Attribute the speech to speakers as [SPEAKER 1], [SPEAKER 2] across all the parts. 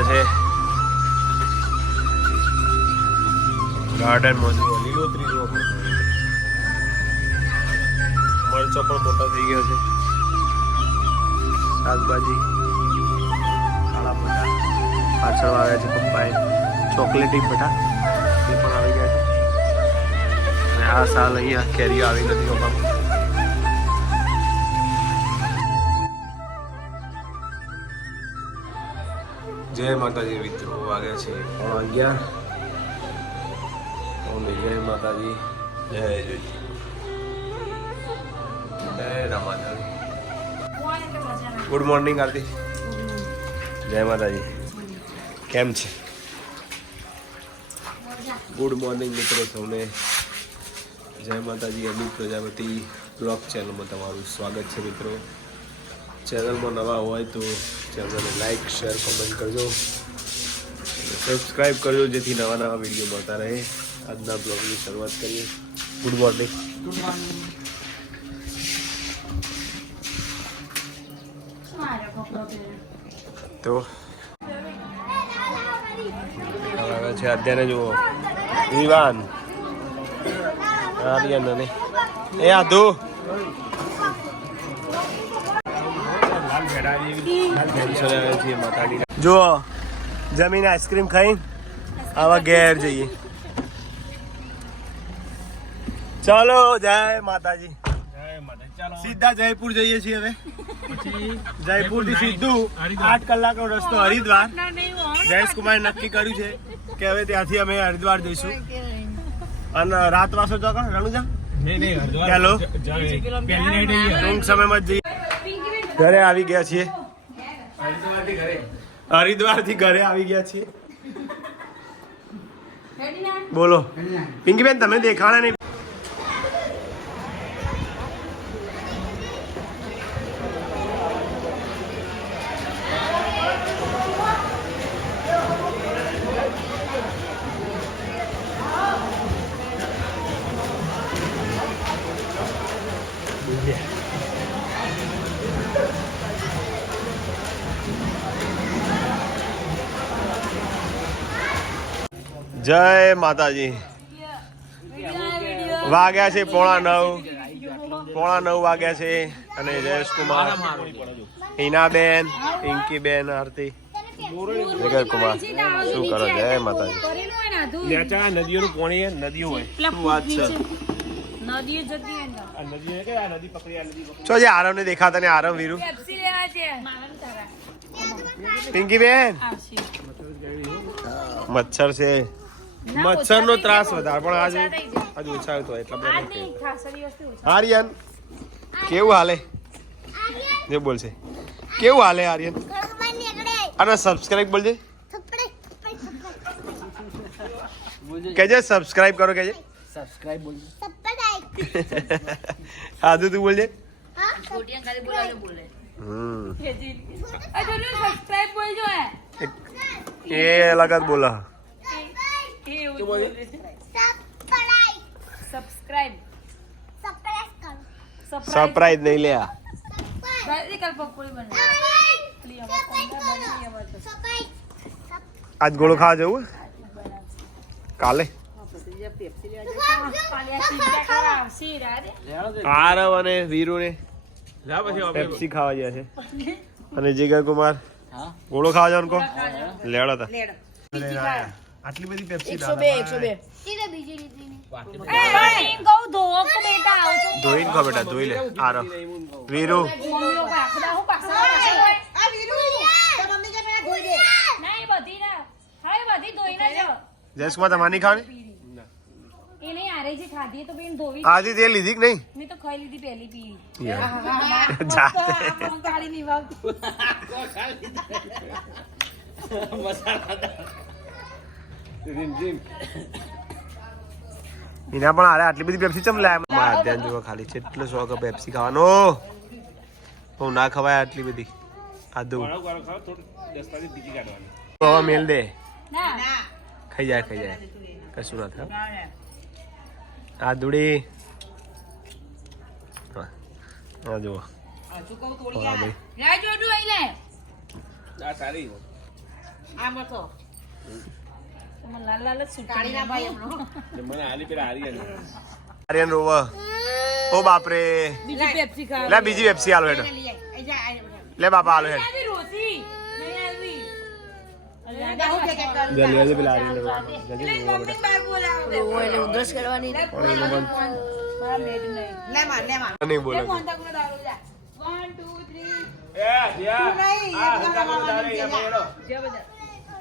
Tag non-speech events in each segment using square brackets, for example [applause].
[SPEAKER 1] આવ્યા છે. ગાર્ડનમાં જુઓ, લીલોતરી જુઓ. મરચો પણ મોટો થઈ ગયો છે. શાકભાજી, કાળા બટા, પાછળ આવ્યા છે પપ્પાએ ચોકલેટી બટા, એ પણ આવી ગયા છે. અને આ સાલ અહીંયા કેરીઓ આવી નથી પપ્પા જય માતાજી મિત્રો વાગે છે પણ અગિયાર. ઓમે જય માતાજી. જય જય જય રામાધારી ગુડ મોર્નિંગ આરતી જય માતાજી. કેમ છે? ગુડ મોર્નિંગ મિત્રો સૌને. જય માતાજી અમિત પ્રજાપતિ બ્લોગ ચેનલમાં તમારું સ્વાગત છે મિત્રો. ચેનલમાં નવા હોય તો ચેનલને લાઈક શેર કોમેન્ટ કરજો. સબસ્ક્રાઈબ કરજો જેથી નવા નવા વીડિયો મળતા રહે. આજના બ્લોગની શરૂઆત કરીએ. ગુડ મોર્નિંગ તો હવે છે અત્યારે જુઓ. વિવાન આર્યન અને એ આધુ. જુઓ જમીન આઈસ્ક્રીમ ખાઈ આવા ઘેર જઈએ ચાલો જય માતાજી સીધા જયપુર જઈએ છીએ હવે જયપુરથી સીધું આઠ કલાકનો રસ્તો હરિદ્વાર જયેશ કુમાર નક્કી કર્યું છે કે હવે ત્યાંથી અમે હરિદ્વાર જઈશું અને રાત વાસો તો કોણ રણુજા હેલો ટૂંક સમયમાં જઈએ ઘરે આવી ગયા છીએ. હરિદ્વારથી ઘરે આવી ગયા છીએ. બોલો. પિંકીબેન તમે દેખાડા નહીં. જય માતાજી. વાગ્યા છે પોણા નવ. પોણા નવ વાગ્યા છે અને જયેશ કુમાર હિનાબેન પિંકીબેન આરતી વિગત કુમાર શું કરો? જય માતાજી. નેચા નદીઓનું પાણી નદીઓ હોય. શું વાત છે? ચો જે આરવ ને દેખાતા ને આરવ વીરુ.
[SPEAKER 2] પિંકી લેવા છે.
[SPEAKER 1] પિંકીબેન
[SPEAKER 2] આવશે.
[SPEAKER 1] મચ્છર છે. મચ્છર નો ત્રાસ વધારે. પણ આજે આજે ઓછા આવતો એટલા બધા આર્યન કેવું હાલે? જે બોલશે. કેવું હાલે આર્યન? અને સબસ્ક્રાઇબ બોલજે. કેજે સબસ્ક્રાઇબ કરો કેજે
[SPEAKER 3] સબસ્ક્રાઇબ
[SPEAKER 1] તું બોલજે. હમ.
[SPEAKER 2] આ જોજો સબસ્ક્રાઇબ બોલજો હે.
[SPEAKER 1] એ અલગ જ બોલા.
[SPEAKER 2] એવું બોલે. સબસ્ક્રાઇબ
[SPEAKER 1] સરપ્રાઈઝ નહીં લે આ
[SPEAKER 2] કાલ પકોડી
[SPEAKER 1] આજ ગોળો ખાવા જવું? કાલે. આરવ અને વીરુ ને પેપ્સી ખાવા ગયા છે. અને જીગર કુમાર ગોળો ખાવા જવાનું કો લેડો તા
[SPEAKER 2] લેડો
[SPEAKER 1] આટલી બધી પેપ્સી
[SPEAKER 2] એકસો બે એકસો બે. એ એમ કહું ધોવો કે બેટા આવજો
[SPEAKER 1] ધોઈને ખા બેટા ધોઈ લે. વીરુ.
[SPEAKER 2] મમ્મી લોકો આખડા હું પાછા એ આરે જે ખાધી તો બેન ધોવી
[SPEAKER 1] આજે તે લીધી કે નહીં?
[SPEAKER 2] મેં તો ખાઈ લીધી પહેલી પી [laughs]
[SPEAKER 1] જાતે.
[SPEAKER 2] કાળી ની વાવ. [laughs]
[SPEAKER 1] એના પણ આરે આટલી બધી પેપ્સી ચમ લાય? મારા ધ્યાન જોવા ખાલી છે એટલો શોખ પેપ્સી ખાવાનો. હું ના ખવાય આટલી બધી. આદુ હવે મેલ દે. ખાઈ જાય ખાઈ જાય. કશું ના થાય. આ દુડી હા હા જુઓ હા ભાઈ
[SPEAKER 2] રાહ જોડું આઈ લે આર્યન. રોવ. ઓ બાપરે. લે બીજી પેપ્સી આલો હેડો. લે બાપા આલો હેડ. જલ્દી જલ્દી પેલા આર્યન રોવર જલ્દી રોવર બેટા. નહીં બોલે.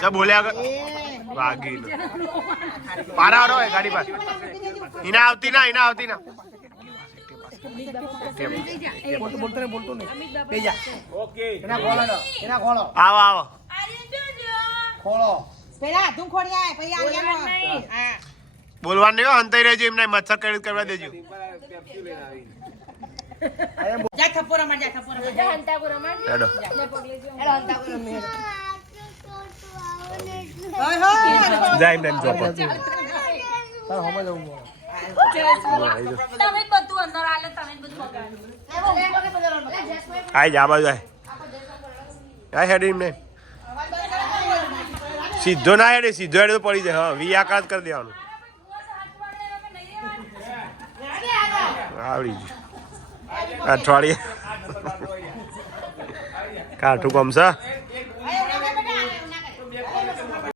[SPEAKER 2] જા બોલ્યા આગળ વાગી પારા આડો હોય ગાડી પર. ઇના આવતી ના ઇના આવતી ના. આવો આવો.
[SPEAKER 3] પેલા તું ખોડિયા પછી
[SPEAKER 2] બોલવાનું નહીં હંતાઈ રહેજો એમને મચ્છર કરી કરવા દેજો.
[SPEAKER 3] જા થપ્પો રમા જા થપ્પો રમા
[SPEAKER 2] હેડો.
[SPEAKER 3] હોય હોય
[SPEAKER 2] જાય એમને ચોપર
[SPEAKER 4] તમે જ બધું અંદર આલે તમે બધું બગાડ્યું
[SPEAKER 2] આય જા બાજુ આય આય હેડ એમને. સીધો ના હેડે, સીધો હેડે તો પડી જાય. હા, વી આકાર કરી દેવાનું. આવડી ગયું. અઠવાડિયે. કાઠું કમસા